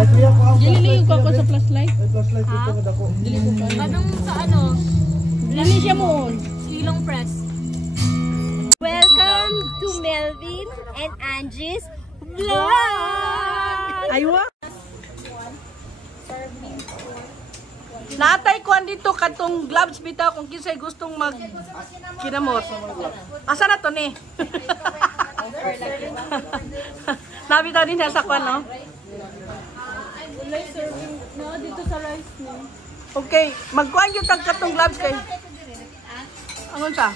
Dili ko ako sa flashlight. Flashlight dito kada ko. Dili ko pa. Anong sa ano? Dili siya mo. Silong press. Welcome to Melvin and Angie's vlog! Aywa. Natay ko andito katong gloves bitaw kung kinsay gustong mag kinamot. Asa na to ni? Nabitaw din sa kwan, no? No, dito sa rice mo. Okay, magkuhan yung katong gloves kay. Angon siya?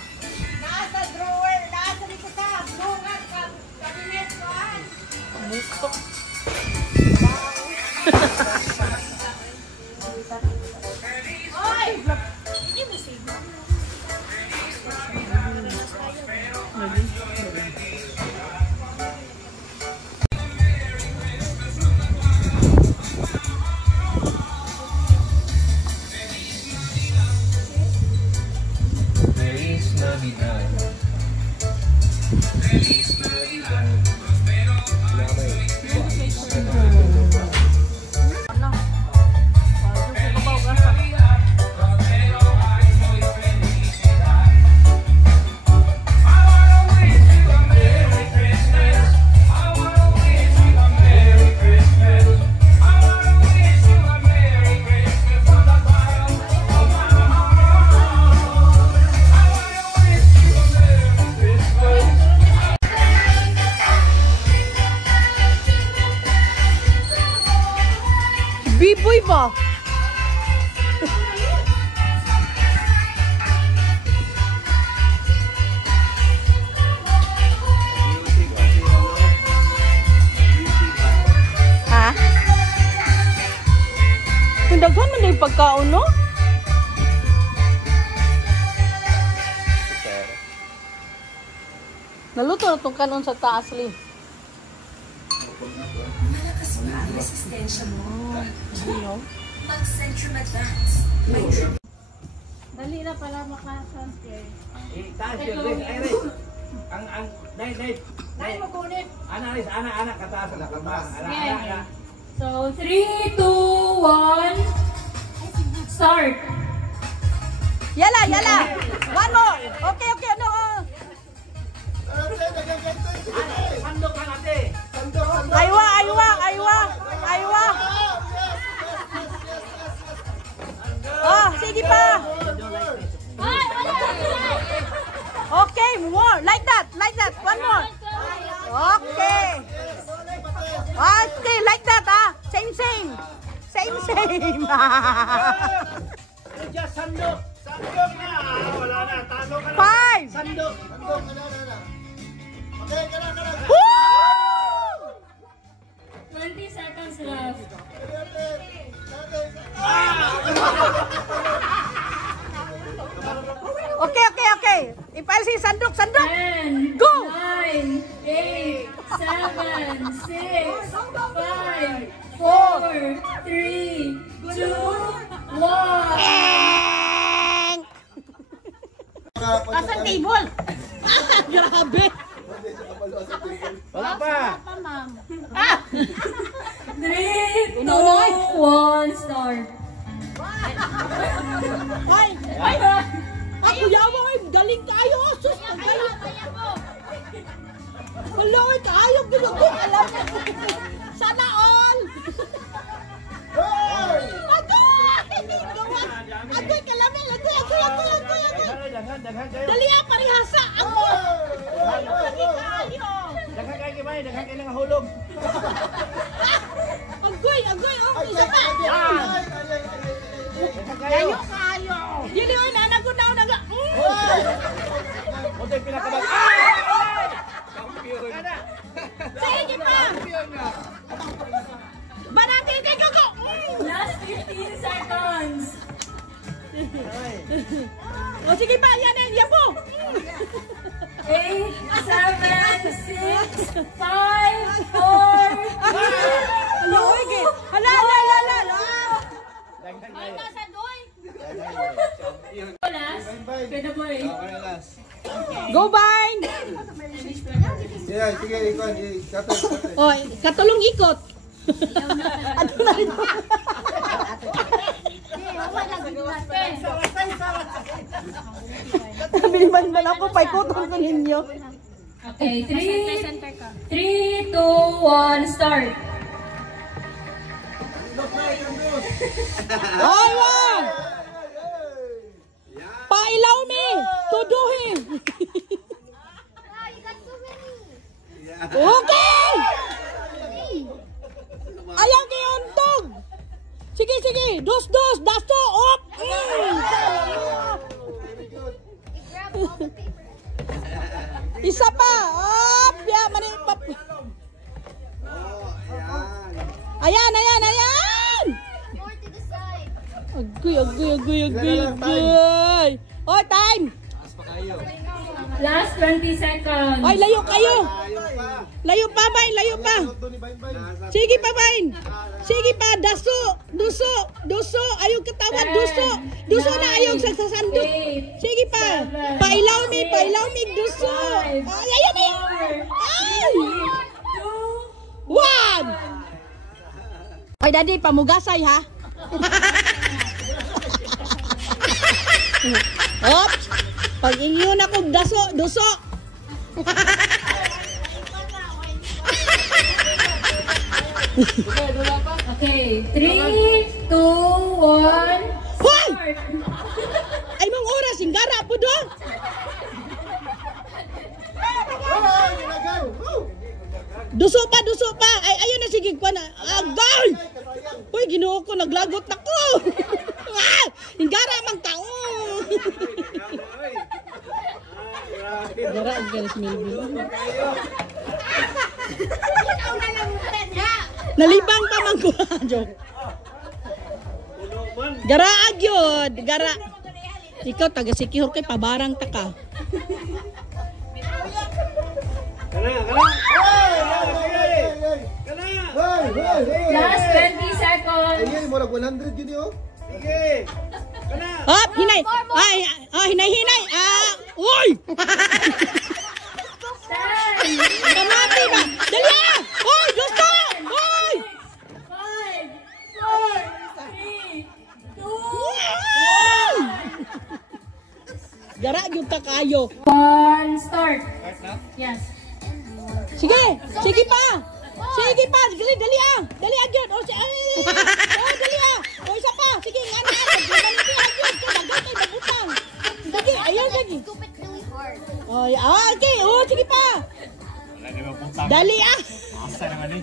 Nasa drawer, nasa dito sa bunga kabinet ko. Busto. Biboy ba? Ha? Tindaghan man na yung pagkaon, no? Naluto na itong kanon sa taas, Lee. Malakas pa ang resistensya mo. Ano? Mag-Centrum Advance. May Dali na pala maka-transfer. Taas yun, Ray. Ang, Nay, magunit. Ana, kataas na kamang. Ana. So, 3, 2, 1. Start. Yala! One more! Okay, ano? Sandok ka natin. Aywa! Oh, sige pa! Okay, more! Like that! One more! Okay! Okay, like that, ah! Same! Just sandok na. Wala na, talo ka na. 5! Sandok. Okay, kana. Woo! 20 seconds left. Okay. Ipal si sandok. 10, Go! 9, 8, 7, 6, 5, 4, 3, 2, 1. Asan table? Grabe! Wala pa. 3, 2, 1, start. Ay, yawa, galing kayo! Sus! Hello, kayo! Ginagawa! Alam na! Sana all! Agoy! Kalamel! Agoy! Dali ang parihasa! Daghang kayo may, daghang kayo nga hulog. Agoy! Oh, isa pa! Kayo. Yun yun! Anak ko na! Otoy pinakabag. Sige pa! Banatil kayo ko! Last 15 seconds. O sige pa! Yan po! 8, 7, 6, 5, 4, 3. Hala! Hala! Last. Pwede mo eh. Go, Vine! Sige, ikon. O, katulong ikot. Ano na rin? Biliman man ako, paikuton ko ninyo. Okay, 3, 2, 1, start. Ay, wow! Pailaw me! Tuduhin! Okay! Ayaw kayo untog! Sige, sige! Dos, dasto! Op! Isa pa! Op! Yeah, mani pap. Ayan! Agoy! Oh, time! Last 20 seconds. Ay, layo kayo! Layo pa, Bain! Layo pa! Sige pa, Bain! Sige pa! Duso! Ayaw katawan! Duso na ayaw sa sasandok! Sige pa! Pailaw mi! Duso! Ay, ayun! Ay! 1! Ay, Daddy, pamugasay ha! Op! Pag inyo na kong duso! Okay, 3, 2, 1, Hoy! start. Ay, mong oras, singgara po do! Duso pa! Ay, ayun na, sige ko na. Agay! Uy, ginoo ko, naglagot na ko! Ah! Hinggara mang tao! Gara ang ganas Melvin. Nalibang pa man ko. Joke. Gara agyod, gara. Ikaw taga-secure kay pabarang ta ka. Last 20 seconds. Ay, murag 100 yun yun. Sige. Hop, hinay. Ay, hinay. Uy! Kamati ba? Dali ah! Uy, gusto! Uy! 5, 4, 3, 2, Gara yung ta kayo. 1, start. Yes. Sige pa! Dali ah! Dali agyod! O, dali ah! O, isa pa! Sige, nga na! Dali agyod! Dagat ay bagutang! Sige, ayun, sige! O, okay! O, sige pa! Dali ah! Asa naman eh.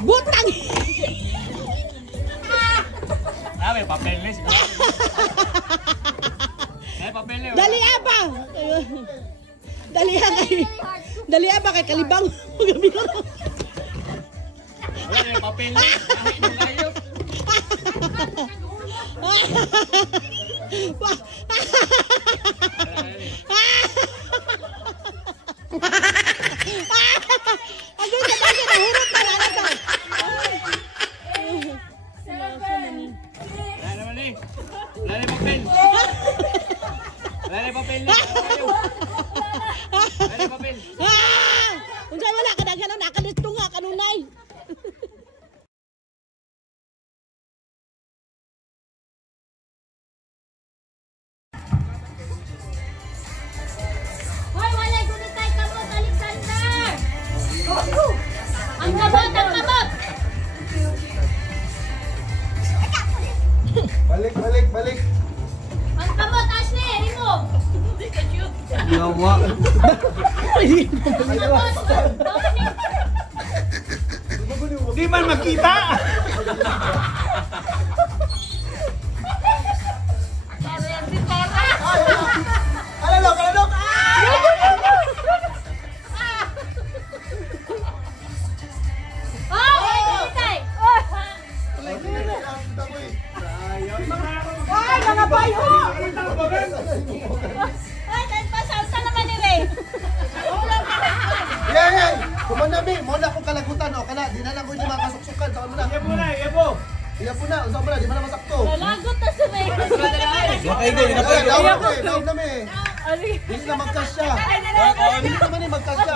Butang! May papel na siguro. May papel na. Dali ah ba? Dali ah ba kay kalibang gabi ko. Wala may papel na. Kahit mo kayo. Agad ka tayo na hurot na lalata. 7, Wala naman eh. Wala na papel. Wala na papel na. Wala na papel. Unsay wala kadaghanon nakadito nga kanunay. Hoy, walay gunitay kamot, Alexander! Ang kamot! Balik. Ang kamot, Ashley! Remove! Yawa. Di man makita. Kalalok. Oh, walay gunitay! Ay, mga bayo! Ay, dahil pa sa naman nila eh! Yay! Kumanami, mo na akong kalagutan o kana, di na lang ko yung mga kasuksukan, saan mo na? Yabo. Iya po na, usap mo na, di mo na masakto. Lagot na sa may! Daog na me. Hindi na magkasya. Hindi naman eh magkasya.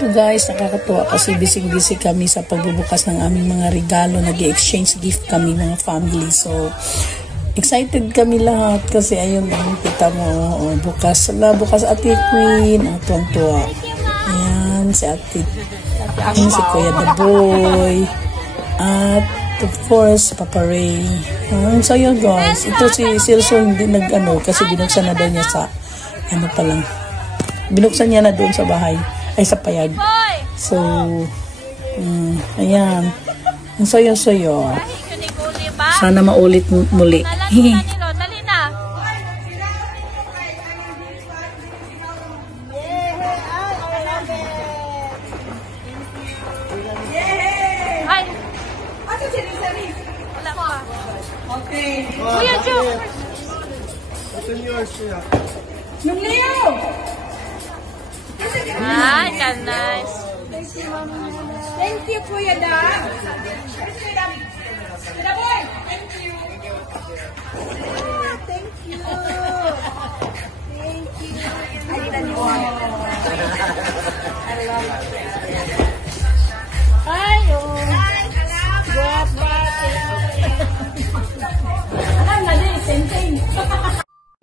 Ito guys, nakakatuwa kasi busy-busy kami sa pagbubukas ng aming mga regalo. Nag-exchange gift kami mga family. So, excited kami lahat kasi ayun, kita mo, bukas Ate Queen, ang tuwang-tuwa. Ayan, si Ate, si Kuya The Boy, at of course, Papa Ray. So yun guys, ito si Silso hindi kasi binuksan na daw niya sa, binuksan niya na doon sa bahay, ay sa payag. So, ayan. Ang sayo-sayo. Sana maulit muli. Dali na. Ay. Wala pa. Okay. Kuya Jo. Ito yours, kuya. Yung Leo! Ay, ka nice. Thank you, Kuya Da. Kuya Boy! Thank you. Thank you. Thank you. I love it. Ay, oh.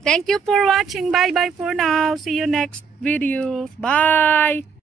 Thank you for watching. Bye-bye for now. See you next video. Bye.